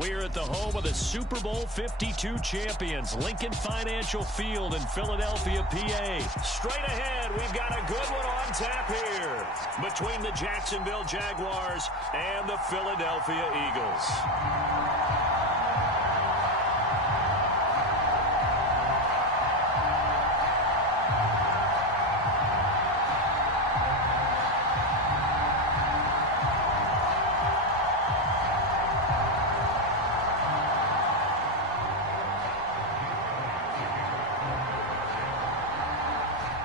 We're at the home of the Super Bowl 52 champions, Lincoln Financial Field in Philadelphia, PA. Straight ahead, we've got a good one on tap here between the Jacksonville Jaguars and the Philadelphia Eagles.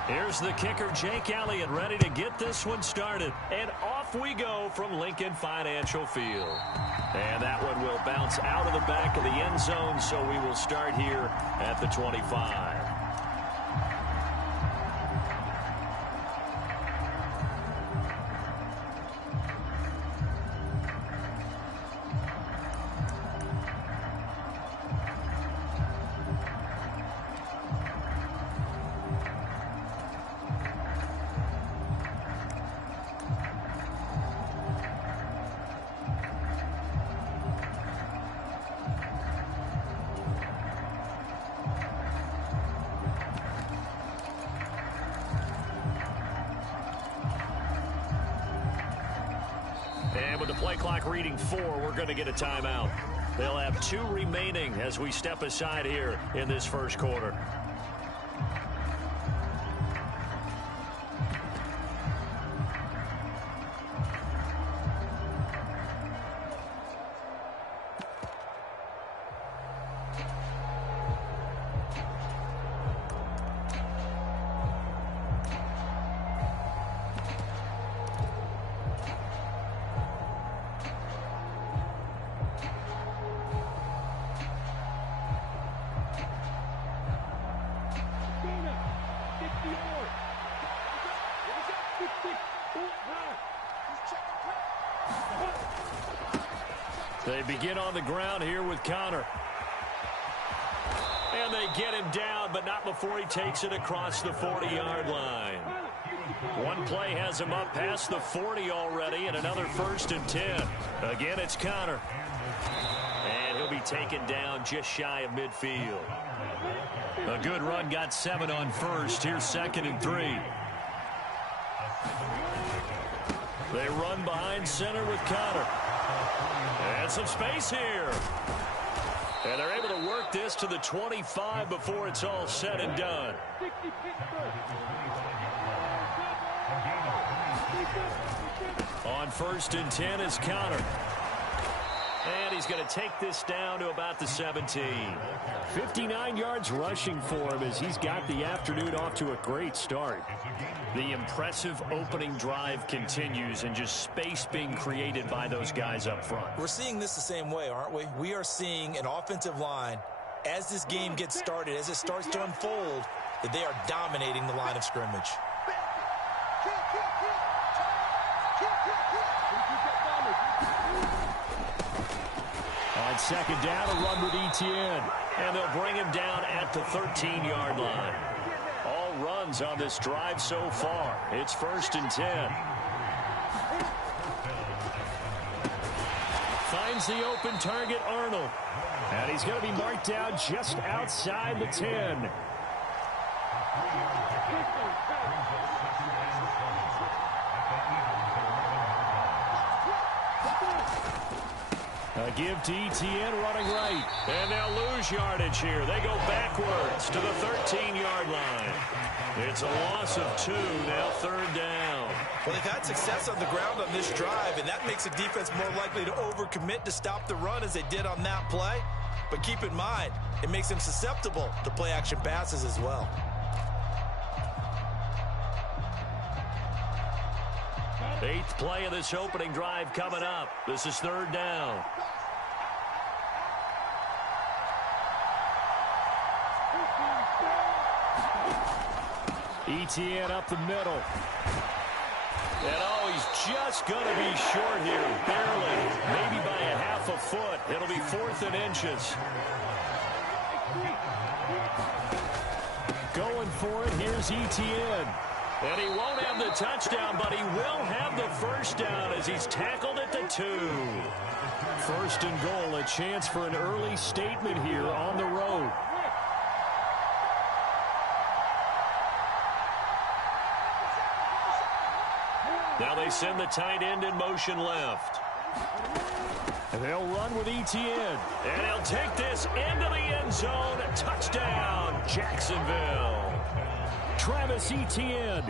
Here's the kicker, Jake Elliott, ready to get this one started. And off we go from Lincoln Financial Field. And that one will bounce out of the back of the end zone, so we will start here at the 25. And with the play clock reading 4, we're going to get a timeout. They'll have 2 remaining as we step aside here in this first quarter. They begin on the ground here with Connor. And they get him down, but not before he takes it across the 40-yard line. One play has him up past the 40 already, and another 1st and 10. Again, it's Connor. And he'll be taken down just shy of midfield. A good run, got 7 on first. Here's 2nd and 3. They run behind center with Connor. And some space here. And they're able to work this to the 25 before it's all said and done. On 1st and 10 is Connor. And he's going to take this down to about the 17. 59 yards rushing for him as he's got the afternoon off to a great start. The impressive opening drive continues and just space being created by those guys up front. We're seeing this the same way, aren't we? We are seeing an offensive line, as this game gets started, as it starts to unfold, that they are dominating the line of scrimmage. On 2nd down, a run with Etienne. And they'll bring him down at the 13-yard line. All runs on this drive so far. It's 1st and 10. Finds the open target, Arnold. And he's going to be marked down just outside the 10. A give to Etienne running right. And they'll lose yardage here. They go backwards to the 13-yard line. It's a loss of 2, now 3rd down. Well, they've had success on the ground on this drive, and that makes the defense more likely to overcommit to stop the run as they did on that play. But keep in mind, it makes them susceptible to play-action passes as well. Eighth play of this opening drive coming up. This is 3rd down. Etienne up the middle. And oh, he's just going to be short here, barely, maybe by a half a foot. It'll be 4th and inches. Going for it, here's Etienne. And he won't have the touchdown, but he will have the 1st down as he's tackled at the 2. First and goal, a chance for an early statement here on the road. Now they send the tight end in motion left. And they'll run with Etienne. And he'll take this into the end zone. Touchdown, Jacksonville. Travis Etienne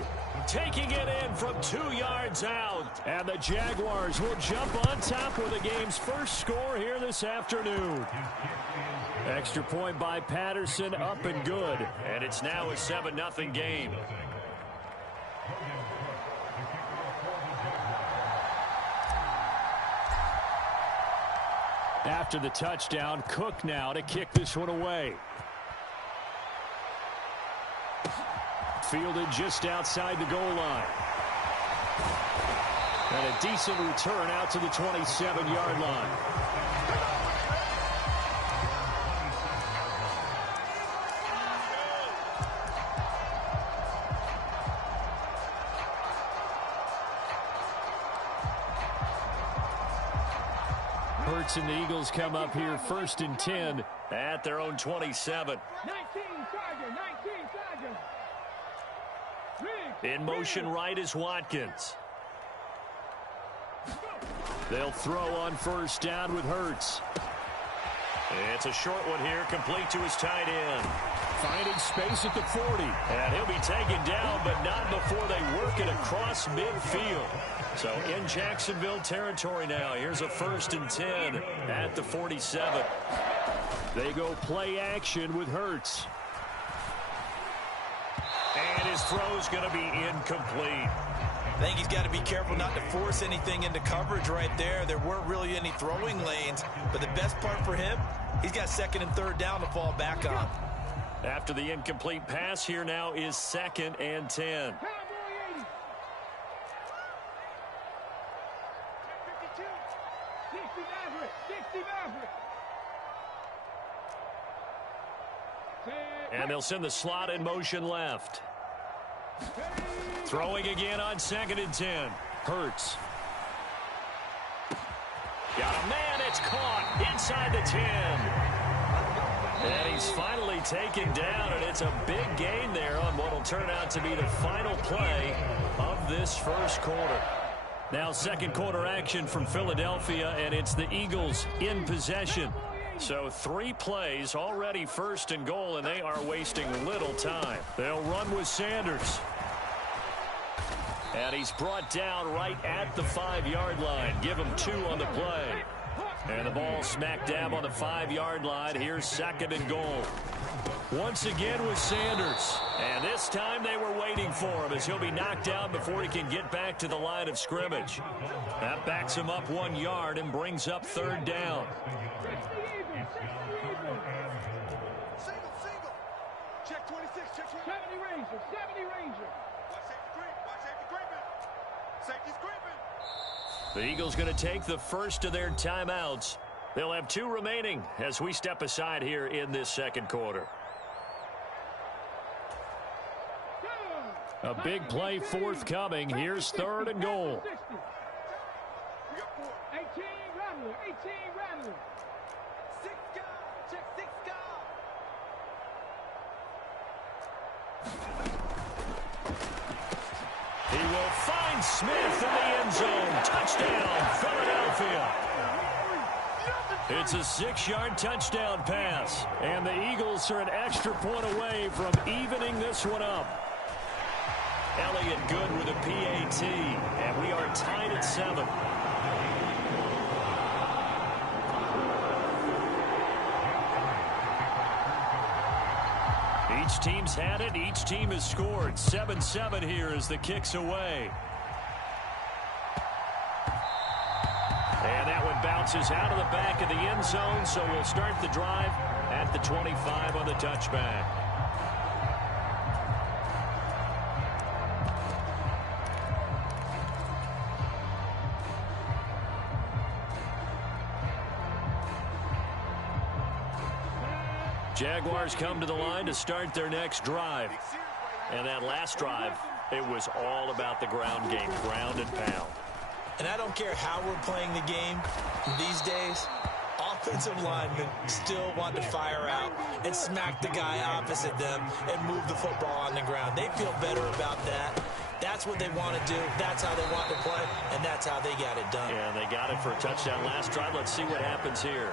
taking it in from 2 yards out. And the Jaguars will jump on top with the game's first score here this afternoon. Extra point by Patterson, up and good. And it's now a 7-0 game. After the touchdown, Cook now to kick this one away. Fielded just outside the goal line. And a decent return out to the 27-yard line. Hurts and the Eagles come up here first and 10 at their own 27. 19 Chargers. In motion right is Watkins. They'll throw on first down with Hurts. It's a short one here, complete to his tight end. Finding space at the 40. And he'll be taken down, but not before they work it across midfield. So in Jacksonville territory now. Here's a first and 10 at the 47. They go play action with Hurts. And his throw's going to be incomplete. I think he's got to be careful not to force anything into coverage right there. There weren't really any throwing lanes, but the best part for him, he's got second and third down to fall back on. After the incomplete pass, here now is 2nd and 10. And they'll send the slot in motion left. Throwing again on 2nd and 10. Hurts. Got a man, it's caught inside the 10. And he's finally taken down, and it's a big gain there on what will turn out to be the final play of this first quarter. Now second quarter action from Philadelphia, and it's the Eagles in possession. So 3 plays already first and goal, and they are wasting little time. They'll run with Sanders. And he's brought down right at the 5-yard line. Give him 2 on the play. And the ball smack dab on the 5-yard line. Here's 2nd and goal. Once again with Sanders. And this time they were waiting for him as he'll be knocked down before he can get back to the line of scrimmage. That backs him up 1 yard and brings up 3rd down. Single. Check 26, check 70 Ranger. Safety's creeping. The Eagles going to take the first of their timeouts. They'll have 2 remaining as we step aside here in this second quarter. A big play forthcoming. Here's 3rd and goal. 18 Rattler. 6 guard. Check 6 guard. He will find Smith in the end zone. Touchdown, Philadelphia. It's a 6-yard touchdown pass. And the Eagles are an extra point away from evening this one up. Elliott good with a PAT. And we are tied at 7. Each team's had it. Each team has scored. 7-7 here as the kick's away. And that one bounces out of the back of the end zone, so we'll start the drive at the 25 on the touchback. Jaguars come to the line to start their next drive. And that last drive, it was all about the ground game, ground and pound. And I don't care how we're playing the game these days, offensive linemen still want to fire out and smack the guy opposite them and move the football on the ground. They feel better about that. That's what they want to do. That's how they want to play, and that's how they got it done. Yeah, they got it for a touchdown last drive. Let's see what happens here.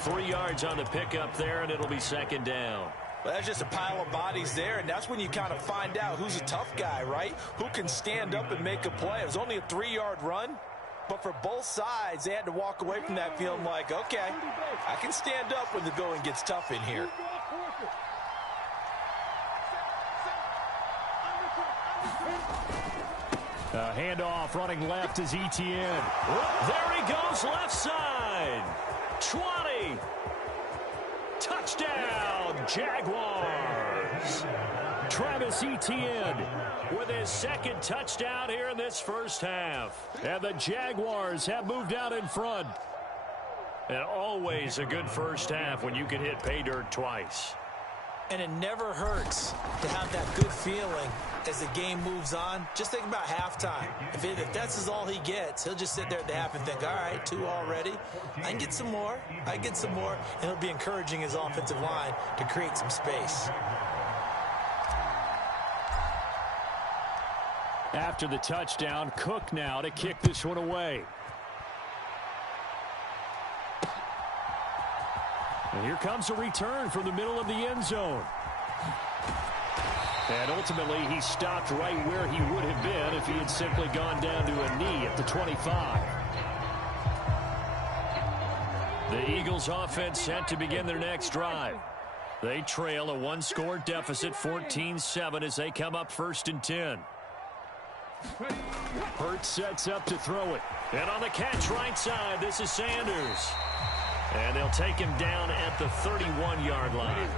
3 yards on the pickup there, and it'll be second down. Well, that's just a pile of bodies there, and that's when you kind of find out who's a tough guy, right? Who can stand up and make a play. It was only a 3-yard run, but for both sides, they had to walk away from that feeling like, okay, I can stand up when the going gets tough in here. Handoff running left is Etienne. There he goes, left side. 20. Touchdown, Jaguars. Travis Etienne with his second touchdown here in this first half. And the Jaguars have moved out in front. And always a good first half when you can hit pay dirt twice. And it never hurts to have that good feeling as the game moves on. Just think about halftime. If that's all he gets, he'll just sit there at the half and think, all right, 2 already. I can get some more. I get some more. And he'll be encouraging his offensive line to create some space. After the touchdown, Cook now to kick this one away. And here comes a return from the middle of the end zone. And ultimately, he stopped right where he would have been if he had simply gone down to a knee at the 25. The Eagles offense set to begin their next drive. They trail a 1-score deficit, 14-7, as they come up 1st and 10. Hurts sets up to throw it. And on the catch right side, this is Sanders. And they'll take him down at the 31-yard line.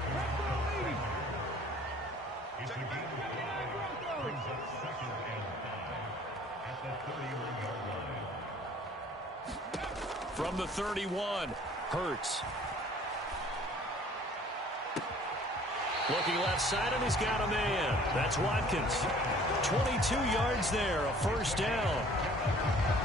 From the 31, Hurts. Looking left side, and he's got a man. That's Watkins. 22 yards there, a first down.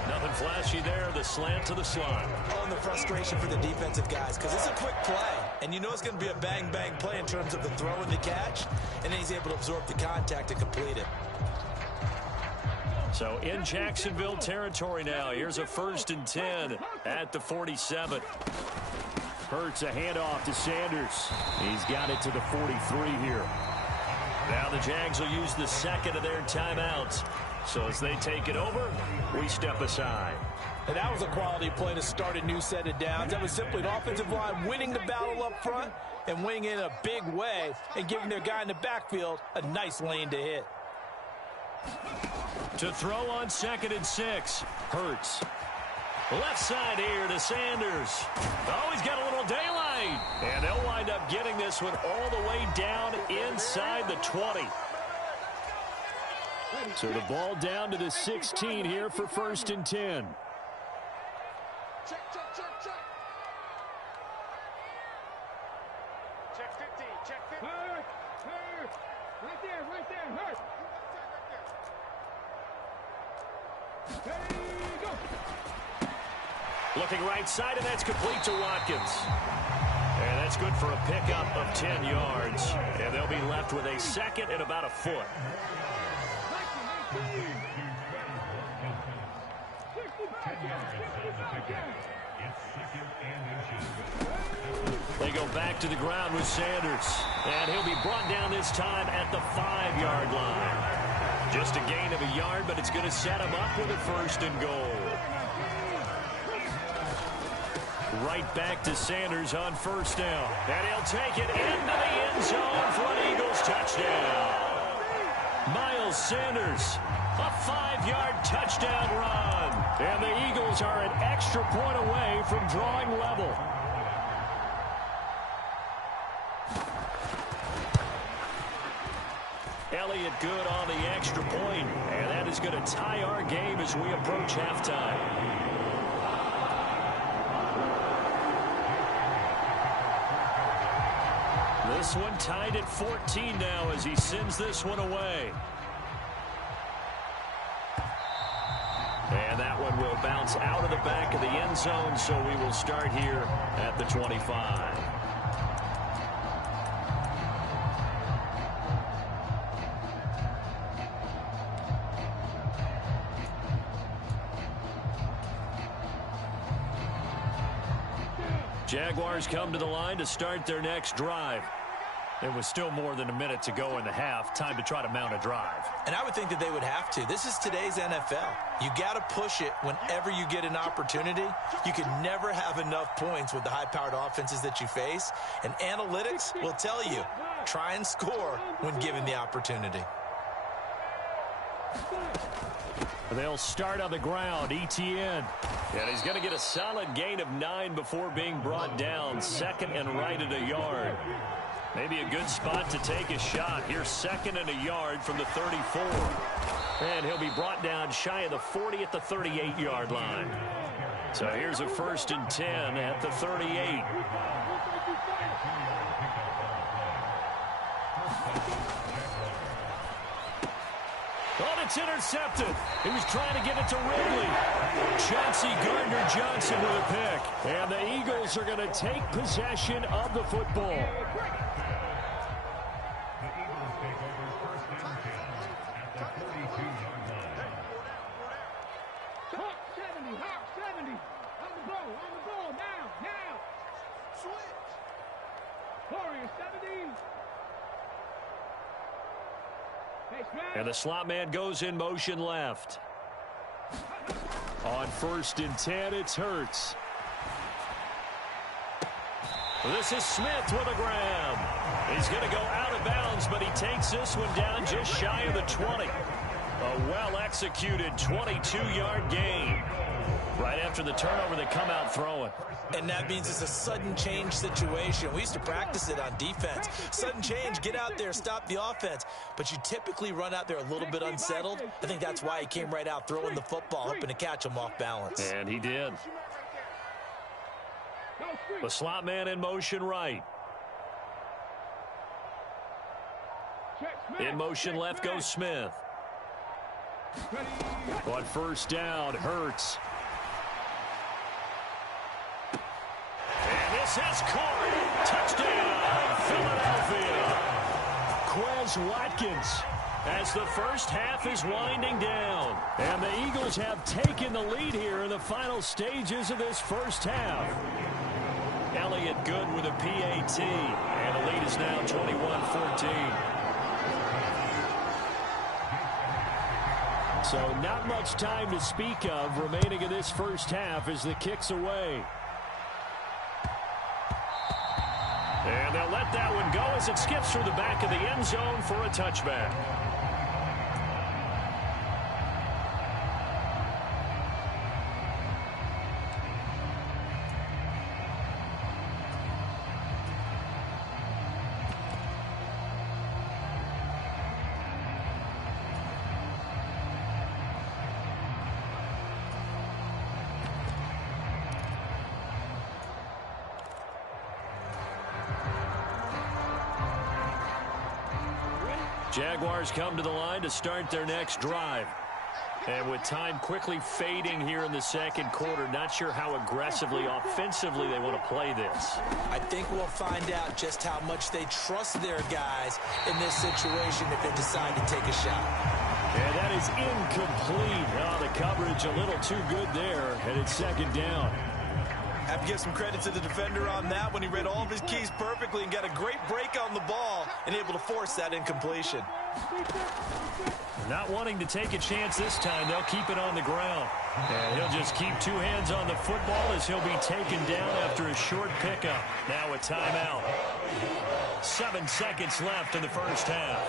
Nothing flashy there, the slant to the slot. Oh, and the frustration for the defensive guys, because it's a quick play. And you know it's going to be a bang-bang play in terms of the throw and the catch, and then he's able to absorb the contact and complete it. So in Jacksonville territory now. Here's a 1st and 10 at the 47. Hurts a handoff to Sanders. He's got it to the 43 here. Now the Jags will use the second of their timeouts. So as they take it over, we step aside. And that was a quality play to start a new set of downs. That was simply an offensive line winning the battle up front and winning it in a big way and giving their guy in the backfield a nice lane to hit. To throw on 2nd and 6, Hurts. Left side here to Sanders. Oh, he's got a little daylight. And they'll wind up getting this one all the way down inside the 20. So the ball down to the 16 here for 1st and 10. Check. Check 15, check 15. Hurt. Right there, hurt. Ready, go. Looking right side, and that's complete to Watkins. And that's good for a pickup of 10 yards. And they'll be left with a second and about a foot. They go back to the ground with Sanders. And he'll be brought down this time at the 5-yard line. Just a gain of a yard, but it's going to set him up with a 1st and goal. Right back to Sanders on 1st down. And he'll take it into the end zone for an Eagles touchdown. Miles Sanders, a 5-yard touchdown run. And the Eagles are an extra point away from drawing level. Elliott good on the extra point, and that is going to tie our game as we approach halftime. This one tied at 14 now as he sends this one away. And that It's out of the back of the end zone, so we will start here at the 25. Jaguars come to the line to start their next drive. It was still more than a minute to go in the half. Time to try to mount a drive. And I would think that they would have to. This is today's NFL. You got to push it whenever you get an opportunity. You can never have enough points with the high-powered offenses that you face. And analytics will tell you, try and score when given the opportunity. They'll start on the ground. Etienne. And he's going to get a solid gain of 9 before being brought down. Second and right at a yard. Maybe a good spot to take a shot. Here's second and a yard from the 34. And he'll be brought down shy of the 40 at the 38-yard line. So here's a first and 10 at the 38. Oh, it's intercepted. He was trying to get it to Ridley. Chauncey Gardner-Johnson with a pick. And the Eagles are going to take possession of the football. And the slot man goes in motion left. On first and 10, it's Hurts. This is Smith with a grab. He's going to go out of bounds, but he takes this one down just shy of the 20. A well-executed 22-yard gain. Right after the turnover, they come out throwing. And that means it's a sudden change situation. We used to practice it on defense. Sudden change, get out there, stop the offense. But you typically run out there a little bit unsettled. I think that's why he came right out throwing the football, hoping to catch him off balance. And he did. The slot man in motion right. In motion left goes Smith. On first down, Hurts. And this has caught. Touchdown, Philadelphia. Quez Watkins as the first half is winding down. And the Eagles have taken the lead here in the final stages of this first half. Elliott good with a PAT. And the lead is now 21-14. So not much time to speak of remaining in this first half as the kick's away. And they'll let that one go as it skips through the back of the end zone for a touchback. Jaguars come to the line to start their next drive. And with time quickly fading here in the second quarter, not sure how aggressively, offensively they want to play this. I think we'll find out just how much they trust their guys in this situation if they decide to take a shot. And that is incomplete. Oh, the coverage a little too good there, and it's second down. Have to give some credit to the defender on that when he read all of his keys perfectly and got a great break on the ball and able to force that incompletion. Not wanting to take a chance this time, they'll keep it on the ground. And he'll just keep two hands on the football as he'll be taken down after a short pickup. Now a timeout. 7 seconds left in the first half.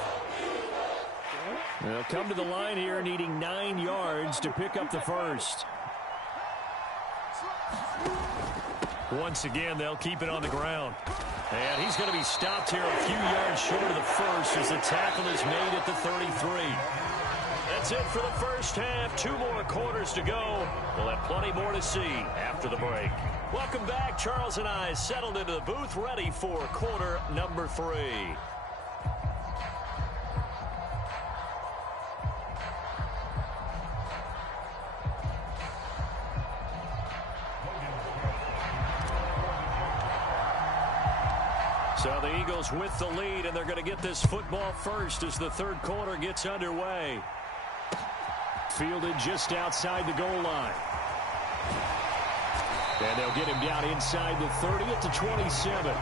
They'll come to the line here needing 9 yards to pick up the first. Once again, they'll keep it on the ground. And he's going to be stopped here a few yards short of the first as the tackle is made at the 33. That's it for the first half. 2 more quarters to go. We'll have plenty more to see after the break. Welcome back. Charles and I settled into the booth ready for quarter number 3. So the Eagles with the lead, and they're going to get this football first as the third quarter gets underway. Fielded just outside the goal line. And they'll get him down inside the 30 at the 27.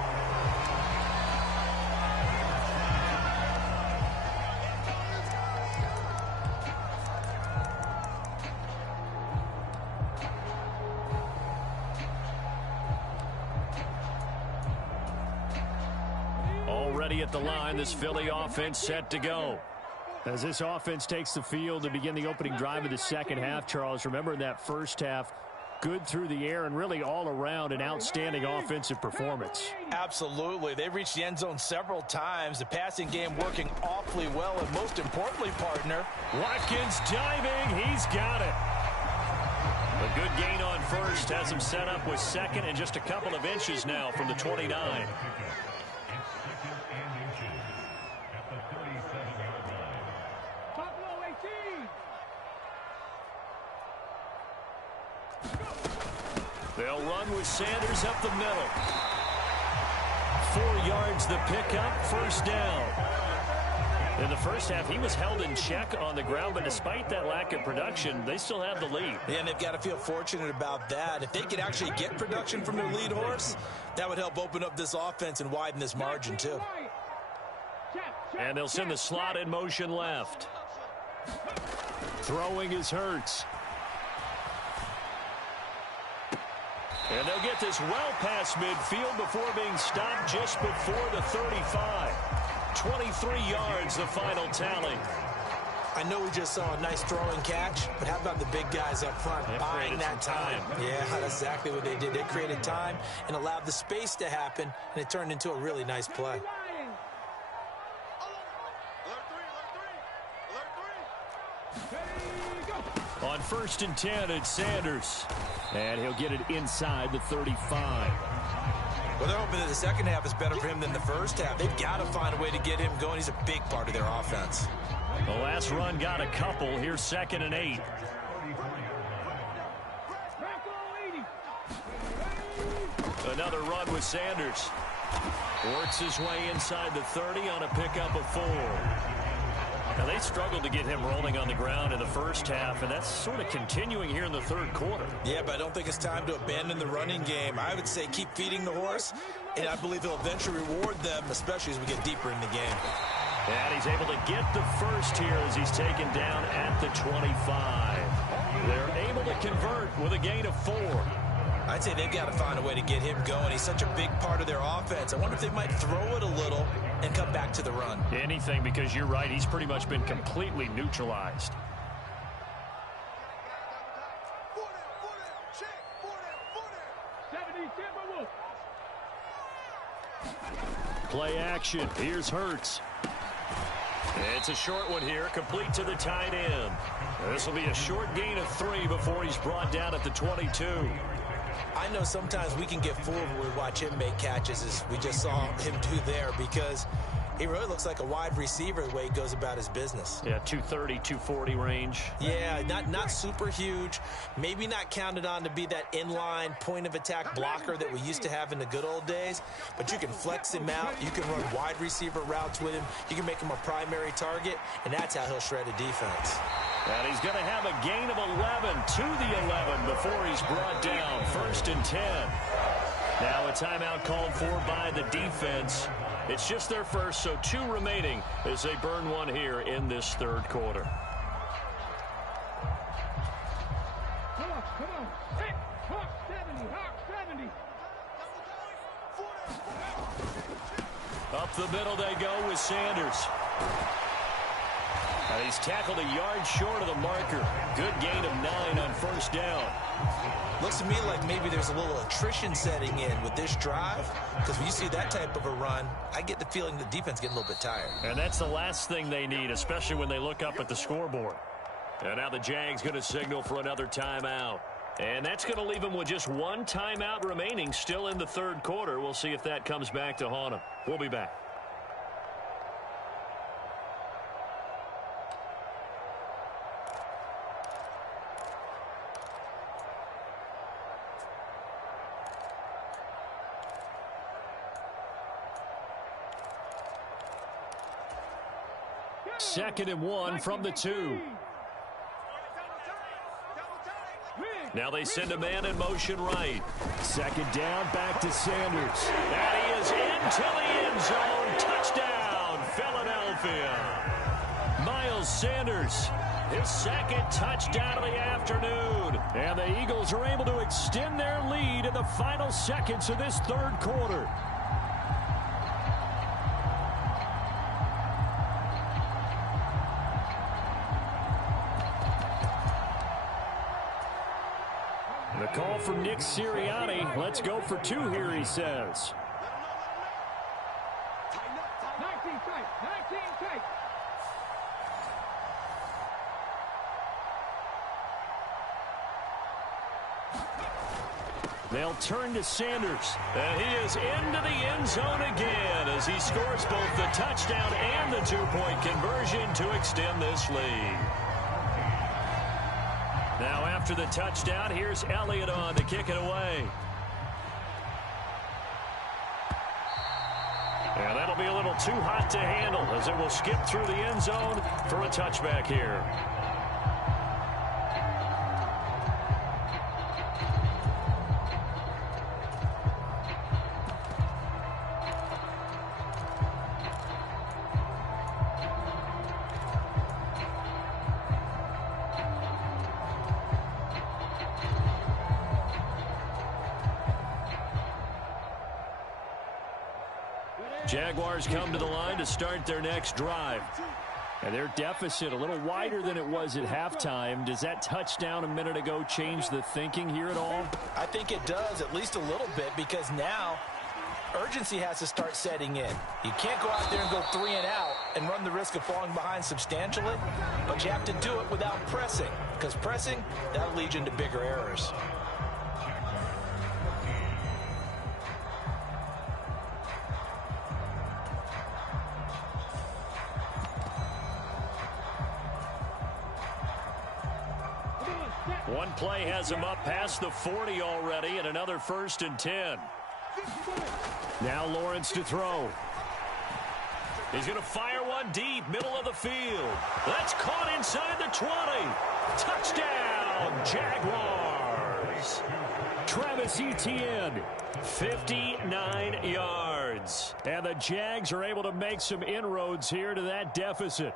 Already at the line, this Philly offense set to go. As this offense takes the field to begin the opening drive of the second half, Charles, remember in that first half, good through the air and really all around an outstanding offensive performance. Absolutely. They've reached the end zone several times. The passing game working awfully well, and most importantly, partner, Watkins diving. He's got it. A good gain on first has him set up with second and just a couple of inches now from the 29. They'll run with Sanders up the middle. 4 yards the pickup, first down. In the first half, he was held in check on the ground, but despite that lack of production, they still have the lead. Yeah, and they've got to feel fortunate about that. If they could actually get production from their lead horse, that would help open up this offense and widen this margin too. And they'll send the slot in motion left. Throwing is Hurts. And they'll get this well past midfield before being stopped just before the 35. 23 yards, the final tally. I know we just saw a nice throwing catch, but how about the big guys up front buying that time? Yeah, that's exactly what they did. They created time and allowed the space to happen, and it turned into a really nice play. On 1st and 10, it's Sanders. And he'll get it inside the 35. Well, they're hoping that the second half is better for him than the first half. They've got to find a way to get him going. He's a big part of their offense. The last run got a couple. Here's 2nd and 8. Another run with Sanders. Works his way inside the 30 on a pickup of 4. Now, they struggled to get him rolling on the ground in the first half, and that's sort of continuing here in the third quarter. Yeah, but I don't think it's time to abandon the running game. I would say keep feeding the horse, and I believe he'll eventually reward them, especially as we get deeper in the game. And he's able to get the first here as he's taken down at the 25. They're able to convert with a gain of 4. I'd say they've got to find a way to get him going. He's such a big part of their offense. I wonder if they might throw it a little and come back to the run. Anything, because you're right. He's pretty much been completely neutralized. Play action. Here's Hurts. It's a short one here, complete to the tight end. This will be a short gain of 3 before he's brought down at the 22. I know sometimes we can get fooled when we watch him make catches, as we just saw him do there, because he really looks like a wide receiver the way he goes about his business. Yeah, 230, 240 range. Yeah, not super huge. Maybe not counted on to be that inline point-of-attack blocker that we used to have in the good old days, but you can flex him out. You can run wide receiver routes with him. You can make him a primary target, and that's how he'll shred a defense. And he's going to have a gain of 11 to the 11 before he's brought down. 1st and 10. Now a timeout called for by the defense. It's just their first, so 2 remaining as they burn one here in this third quarter. Come on. Hey, Hawk 70. Up the middle they go with Sanders. And he's tackled a yard short of the marker. Good gain of 9 on 1st down. Looks to me like maybe there's a little attrition setting in with this drive, because when you see that type of a run, I get the feeling the defense getting a little bit tired. And that's the last thing they need, especially when they look up at the scoreboard. And now the Jags going to signal for another timeout. And that's going to leave them with just 1 timeout remaining still in the third quarter. We'll see if that comes back to haunt them. We'll be back. 2nd and 1 from the 2. Now they send a man in motion right. 2nd down, back to Sanders. And he is into the end zone. Touchdown, Philadelphia. Miles Sanders, his 2nd touchdown of the afternoon. And the Eagles are able to extend their lead in the final seconds of this 3rd quarter. The call from Nick Sirianni. Let's go for 2 here, he says. 19 tight. 19 tight. They'll turn to Sanders. And he is into the end zone again as he scores both the touchdown and the 2-point conversion to extend this lead. Now after the touchdown, here's Elliott on to kick it away. And that'll be a little too hot to handle as it will skip through the end zone for a touchback here. Jaguars come to the line to start their next drive. And their deficit a little wider than it was at halftime. Does that touchdown a minute ago change the thinking here at all? I think it does, at least a little bit, because now urgency has to start setting in. You can't go out there and go 3 and out and run the risk of falling behind substantially, but you have to do it without pressing, because pressing, that'll lead you into bigger errors. One play has him up past the 40 already, and another 1st and 10. Now Lawrence to throw. He's going to fire one deep, middle of the field. That's caught inside the 20. Touchdown, Jaguars. Travis Etienne, 59 yards. And the Jags are able to make some inroads here to that deficit.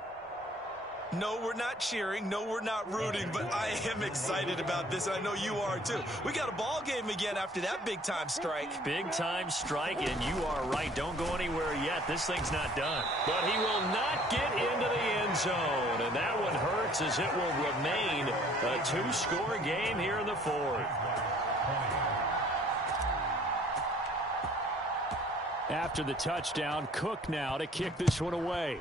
No, we're not cheering. No, we're not rooting, but I am excited about this, and I know you are too. We got a ball game again after that big-time strike. Big-time strike, and you are right. Don't go anywhere yet. This thing's not done. But he will not get into the end zone, and that one hurts as it will remain a 2-score game here in the 4th. After the touchdown, Cook now to kick this one away.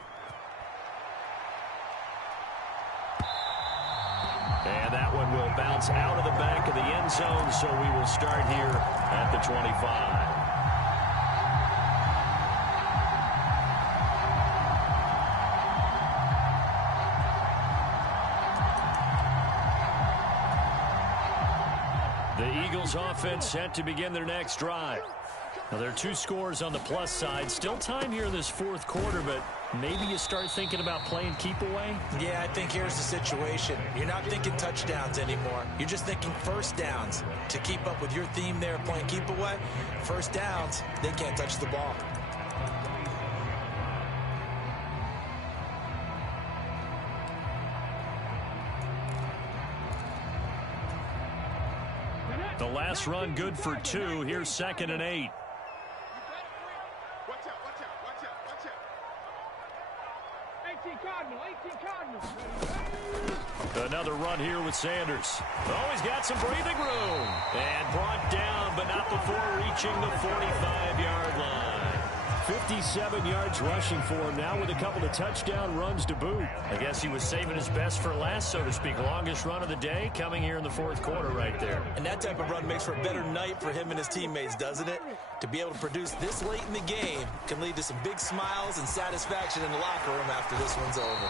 And that one will bounce out of the back of the end zone, so we will start here at the 25. The Eagles offense set to begin their next drive. Now, there are 2 scores on the plus side. Still time here in this 4th quarter, but maybe you start thinking about playing keep away? Yeah, I think here's the situation. You're not thinking touchdowns anymore. You're just thinking 1st downs. To keep up with your theme there, playing keep away, 1st downs, they can't touch the ball. The last run good for 2. Here's 2nd and 8. Watch out, watch out, watch out, watch out. 18 Cardinal. Another run here with Sanders. Oh, he's got some breathing room. And brought down, but not before reaching the 45-yard line. 57 yards rushing for him now with a couple of touchdown runs to boot. I guess he was saving his best for last, so to speak. Longest run of the day coming here in the 4th quarter right there. And that type of run makes for a better night for him and his teammates, doesn't it? To be able to produce this late in the game can lead to some big smiles and satisfaction in the locker room after this one's over.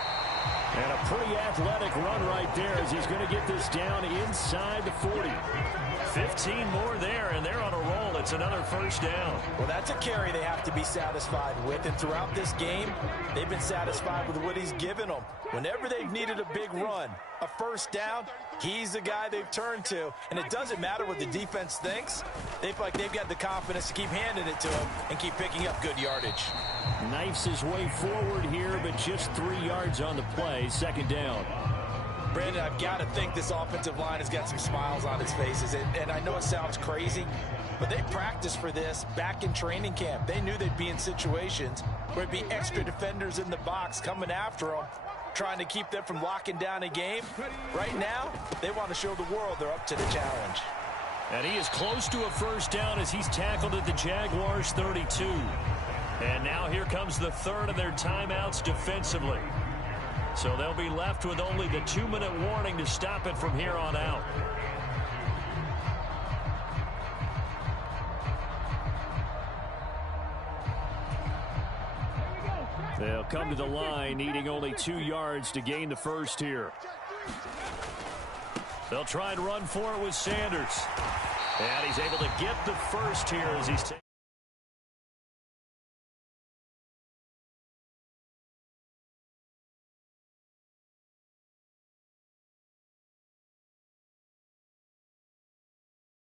And a pretty athletic run right there as he's going to get this down inside the 40. 15 more there, and they're on a roll. It's another first down. Well, that's a carry they have to be satisfied with, and throughout this game, they've been satisfied with what he's given them. Whenever they've needed a big run, a first down, he's the guy they've turned to, and it doesn't matter what the defense thinks. They feel like they've got the confidence to keep handing it to him and keep picking up good yardage. Knifes his way forward here, but just 3 yards on the play. Second down. Brandon, I've got to think this offensive line has got some smiles on its faces, and I know it sounds crazy, but they practiced for this back in training camp. They knew they'd be in situations where it'd be extra defenders in the box coming after them, trying to keep them from locking down a game. Right now, they want to show the world they're up to the challenge. And he is close to a first down as he's tackled at the Jaguars' 32. And now here comes the third of their timeouts defensively. So they'll be left with only the 2-minute warning to stop it from here on out. They'll come to the line, needing only 2 yards to gain the first here. They'll try and run for it with Sanders. And he's able to get the first here as he's